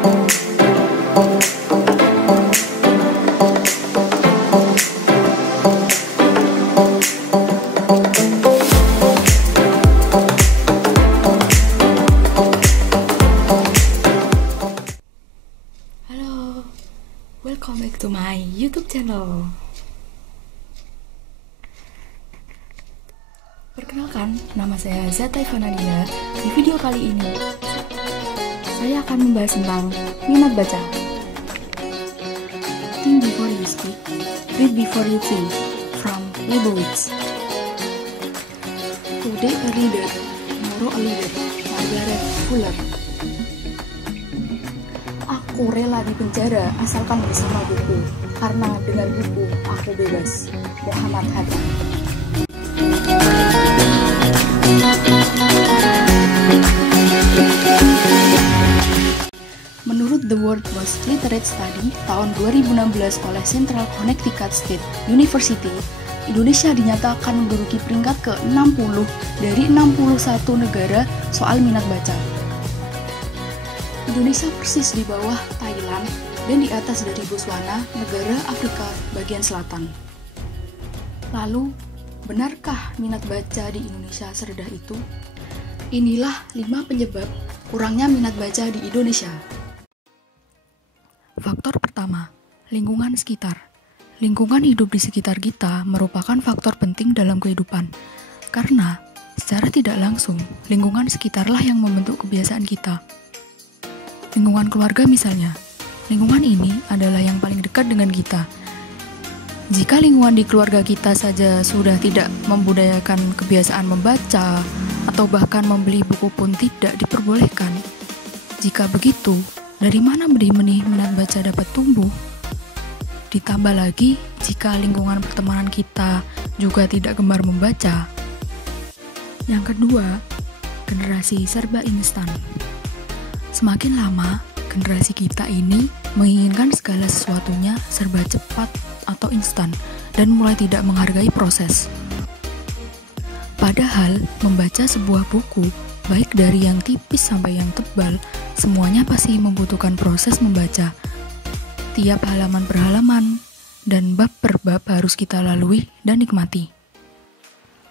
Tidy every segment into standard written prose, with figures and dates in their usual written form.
Welcome back to my YouTube channel. Perkenalkan, nama saya Zata Ivanadina. Di video kali ini, saya akan membahas tentang minat baca. Think before you speak, read before you think, from Leibowitz. Today a reader, tomorrow a leader, Margaret Fuller. Aku rela di penjara asalkan bersama buku, karena dengan buku aku bebas. Muhammad Hatta. Menurut The World Most Literate Study tahun 2016 oleh Central Connecticut State University, Indonesia dinyatakan menduduki peringkat ke-60 dari 61 negara soal minat baca. Indonesia persis di bawah Thailand dan di atas dari Botswana, negara Afrika bagian selatan. Lalu, benarkah minat baca di Indonesia serendah itu? Inilah 5 penyebab kurangnya minat baca di Indonesia. Faktor pertama, lingkungan sekitar. Lingkungan hidup di sekitar kita merupakan faktor penting dalam kehidupan. Karena, secara tidak langsung, lingkungan sekitarlah yang membentuk kebiasaan kita. Lingkungan keluarga misalnya, lingkungan ini adalah yang paling dekat dengan kita. Jika lingkungan di keluarga kita saja sudah tidak membudayakan kebiasaan membaca, atau bahkan membeli buku pun tidak diperbolehkan, jika begitu, dari mana benih-benih minat baca dapat tumbuh? Ditambah lagi, jika lingkungan pertemanan kita juga tidak gemar membaca. Yang kedua, generasi serba instan. Semakin lama, generasi kita ini menginginkan segala sesuatunya serba cepat atau instan dan mulai tidak menghargai proses. Padahal, membaca sebuah buku, baik dari yang tipis sampai yang tebal, semuanya pasti membutuhkan proses membaca. Tiap halaman per halaman dan bab per bab harus kita lalui dan nikmati.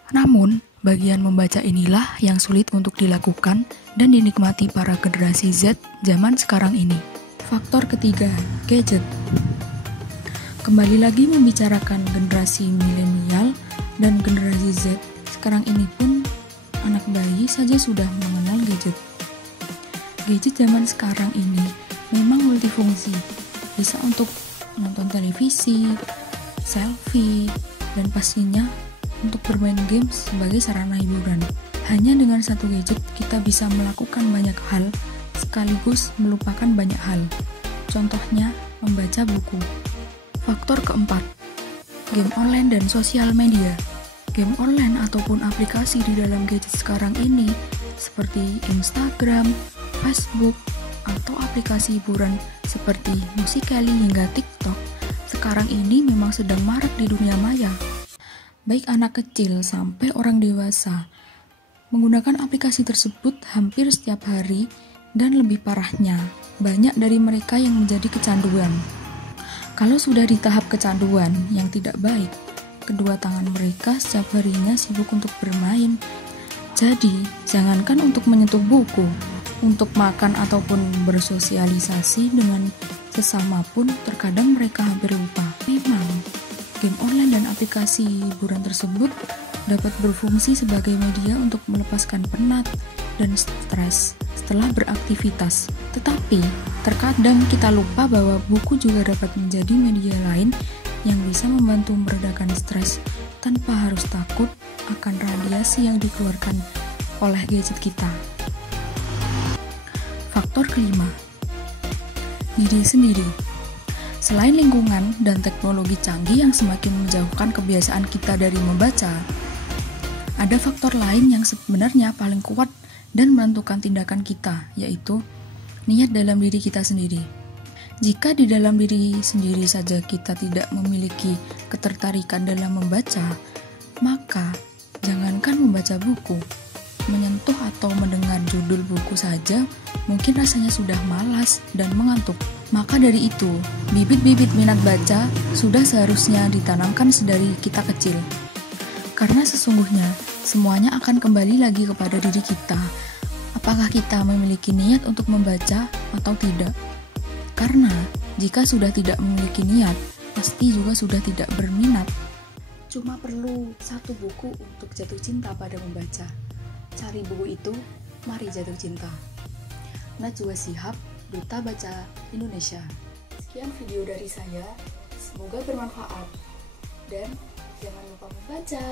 Namun, bagian membaca inilah yang sulit untuk dilakukan dan dinikmati para generasi Z zaman sekarang ini. Faktor ketiga, gadget. Kembali lagi membicarakan generasi milenial dan generasi Z, sekarang ini pun anak bayi saja sudah mengenal gadget. Gadget zaman sekarang ini memang multifungsi, bisa untuk menonton televisi, selfie, dan pastinya untuk bermain games sebagai sarana hiburan. Hanya dengan satu gadget kita bisa melakukan banyak hal sekaligus melupakan banyak hal. Contohnya membaca buku. Faktor keempat, game online dan sosial media. Game online ataupun aplikasi di dalam gadget sekarang ini seperti Instagram, Facebook, atau aplikasi hiburan seperti Musical.ly hingga TikTok sekarang ini memang sedang marak di dunia maya. Baik anak kecil sampai orang dewasa menggunakan aplikasi tersebut hampir setiap hari, dan lebih parahnya, banyak dari mereka yang menjadi kecanduan. Kalau sudah di tahap kecanduan yang tidak baik, kedua tangan mereka setiap harinya sibuk untuk bermain. Jadi, jangankan untuk menyentuh buku, untuk makan ataupun bersosialisasi dengan sesama pun terkadang mereka hampir lupa. Memang, game online dan aplikasi hiburan tersebut dapat berfungsi sebagai media untuk melepaskan penat dan stres setelah beraktivitas. Tetapi, terkadang kita lupa bahwa buku juga dapat menjadi media lain yang bisa membantu meredakan stres tanpa harus takut akan radiasi yang dikeluarkan oleh gadget kita. Faktor kelima, diri sendiri. Selain lingkungan dan teknologi canggih yang semakin menjauhkan kebiasaan kita dari membaca, ada faktor lain yang sebenarnya paling kuat dan menentukan tindakan kita, yaitu niat dalam diri kita sendiri. Jika di dalam diri sendiri saja kita tidak memiliki ketertarikan dalam membaca, maka jangankan membaca buku, menyentuh atau mendengar judul buku saja mungkin rasanya sudah malas dan mengantuk. Maka dari itu, bibit-bibit minat baca sudah seharusnya ditanamkan sedari kita kecil. Karena sesungguhnya, semuanya akan kembali lagi kepada diri kita. Apakah kita memiliki niat untuk membaca atau tidak? Karena jika sudah tidak memiliki niat, pasti juga sudah tidak berminat. Cuma perlu satu buku untuk jatuh cinta pada membaca. Cari buku itu, mari jatuh cinta. Najwa Shihab, Duta Baca Indonesia. Sekian video dari saya, semoga bermanfaat. Dan jangan lupa membaca.